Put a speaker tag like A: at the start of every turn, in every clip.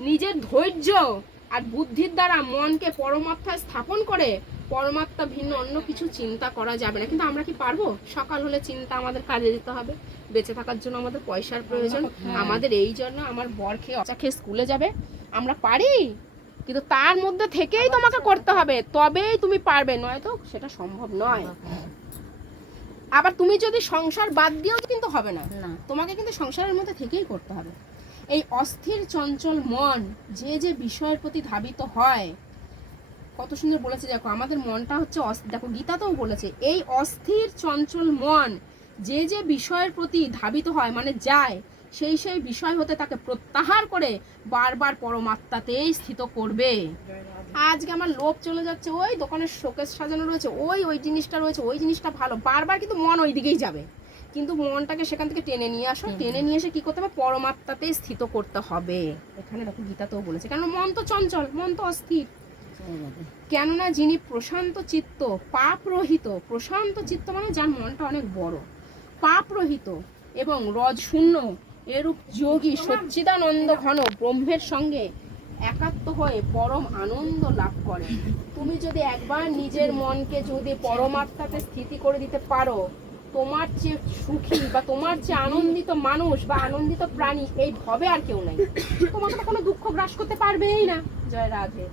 A: নিজের ধৈর্য আর বুদ্ধির দ্বারা মনকে পরমাত্মায় স্থাপন করে পরমাত্মা ভিন্ন অন্য কিছু চিন্তা করা যাবে না। কিন্তু আমরা কি পারব? সকাল হলে চিন্তা আমাদের কাজে দিতে হবে। বেঁচে থাকার জন্য আমাদের পয়সার প্রয়োজন।
B: হ্যাঁ।
A: আমাদের এই জন্য আমার বর খেয়ে অচা খেয়ে স্কুলে যাবে। আমরা পারি। কিন্তু তার মধ্যে থেকেই তোমাকে করতে হবে। তবেই তুমি পারবে। নয়তো সেটা সম্ভব নয়। আবার তুমি যদি সংসার বাদ দিয়েও কিন্তু হবে না। তোমাকে কিন্তু সংসারের মধ্যে থেকেই করতে হবে। এই অস্থির চঞ্চল মন যে যে বিষয়ের প্রতি ধাবিত হয় কত সুন্দর বলেছে দেখো আমাদের মনটা হচ্ছে দেখো গীতাতেও বলেছে এই অস্থির চঞ্চল মন যে যে বিষয়ের প্রতি ধাবিত হয় মানে যায় সেই সেই বিষয় হতে তাকে প্রত্যাহার করে বারবার পরমাত্মাতেই স্থিত করবে। আজকে আমার লোভ চলে যাচ্ছে ওই দোকানের শোকেস সাজানো রয়েছে ওই ওই জিনিসটা রয়েছে ওই জিনিসটা ভালো। বারবার কিন্তু মন ওই দিকেই যাবে। কিন্তু মনটাকে সেখান থেকে টেনে নিয়ে আসো। টেনে নিয়ে এসে কি করতে হবে? পরমাত্মাতে স্থিত করতে হবে। এখানে দেখো গীতাতেও বলেছে কারণ মন তো চঞ্চল মন তো অস্থির। কেননা যিনি প্রশান্ত চিত্ত পাপ রহিত প্রশান্ত চিত্ত মানে যার মনটা অনেক বড়। পাপ রহিত এবং রজ শূন্য এরূপ যোগী সচ্চিদানন্দ ঘন ব্রহ্মের সঙ্গে একাত্ম হয়ে পরম আনন্দ লাভ করে তুমি যদি একবার নিজের মনকে যদি পরমাত্মাতে স্থিতি করে দিতে পারো তোমার চেয়ে সুখী বা তোমার চেয়ে আনন্দিত মানুষ বা আনন্দিত প্রাণী এই ভবে আর কেউ নাই। তোমাকে তো কোনো দুঃখ গ্রাস করতে পারবেই না। জয় রাধে।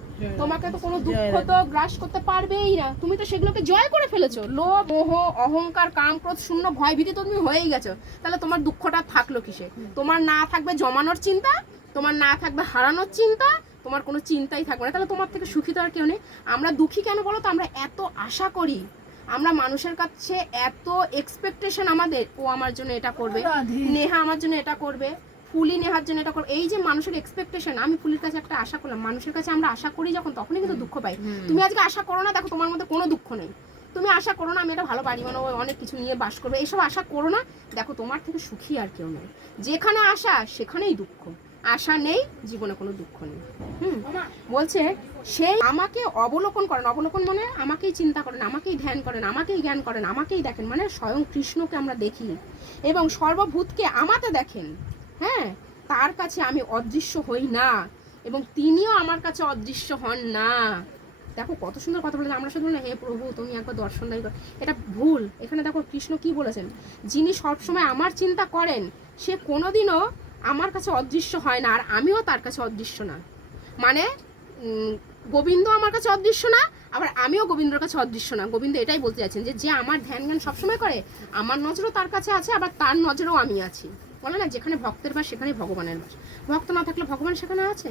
A: তোমাকে তো কোনো দুঃখ তো গ্রাস করতে পারবেই না। তুমি তো সেগুলোকে জয় করে ফেলেছো। লোভ মোহ অহংকার কাম ক্রোধ শূন্য ভয় ভীতি তো তুমি হয়েই গেছো। তাহলে তোমার দুঃখটা থাকল কিসে? তোমার না থাকবে জমানোর চিন্তা তোমার না থাকবে হারানোর চিন্তা তোমার কোনো চিন্তাই থাকবে না। তাহলে তোমার থেকে সুখী তো আর কেউ নেই। আমরা দুঃখী কেন বলো তো? আমরা এত আশা করি। আমরা মানুষের কাছে এত এক্সপেকটেশন আমাদের ও আমার জন্য এটা করবে নেহা আমার জন্য এটা করবে ফুলি নেহার জন্য এটা করবে। এই যে মানুষের এক্সপেকটেশন আমি ফুলির কাছে একটা আশা করলাম। মানুষের কাছে আমরা আশা করি যখন তখনই কিন্তু দুঃখ পাই। তুমি আজকে আশা করো না দেখো তোমার মধ্যে কোনো দুঃখ নেই। তুমি আশা করো না আমি একটা ভালো বাড়ি বানাবো অনেক কিছু নিয়ে বাস করব। এইসব আশা করো না দেখো তোমার থেকে সুখী আর কেউ নেই। যেখানে আশা সেখানেই দুঃখ। আশা নেই জীবনে কোনো দুঃখ নেই। হুম বলছে সেই আমাকে অবলোকন করেন। অবলোকন মানে আমাকেই চিন্তা করেন, আমাকেই ধ্যান করেন, আমাকেই জ্ঞান করেন, আমাকেই দেখেন। মানে স্বয়ং কৃষ্ণকে আমরা দেখি এবং সর্বভূতকে আমাতে দেখেন। হ্যাঁ তার কাছে আমি অদৃশ্য হই না এবং তিনিও আমার কাছে অদৃশ্য হন না। দেখো কত সুন্দর কথা বলেছেন। আমরা শুধু না হে প্রভু, তুমি একবার দর্শন দায়ী এটা ভুল। এখানে দেখো কৃষ্ণ কি বলেছেন? যিনি সবসময় আমার চিন্তা করেন, সে কোনোদিনও আমার কাছে অদৃশ্য হয় না, আর আমিও তার কাছে অদৃশ্য না। মানে গোবিন্দ আমার কাছে অদৃশ্য না, আবার আমিও গোবিন্দর কাছে অদৃশ্য না। গোবিন্দ এটাই বলতে চাইছেন যে যে আমার ধ্যান জ্ঞান সবসময় করে, আমার নজরও তার কাছে আছে, আবার তার নজরেও আমি আছি। বলে না, যেখানে ভক্তের বাস সেখানে ভগবানের বাস। ভক্ত না থাকলে ভগবান সেখানে আছে?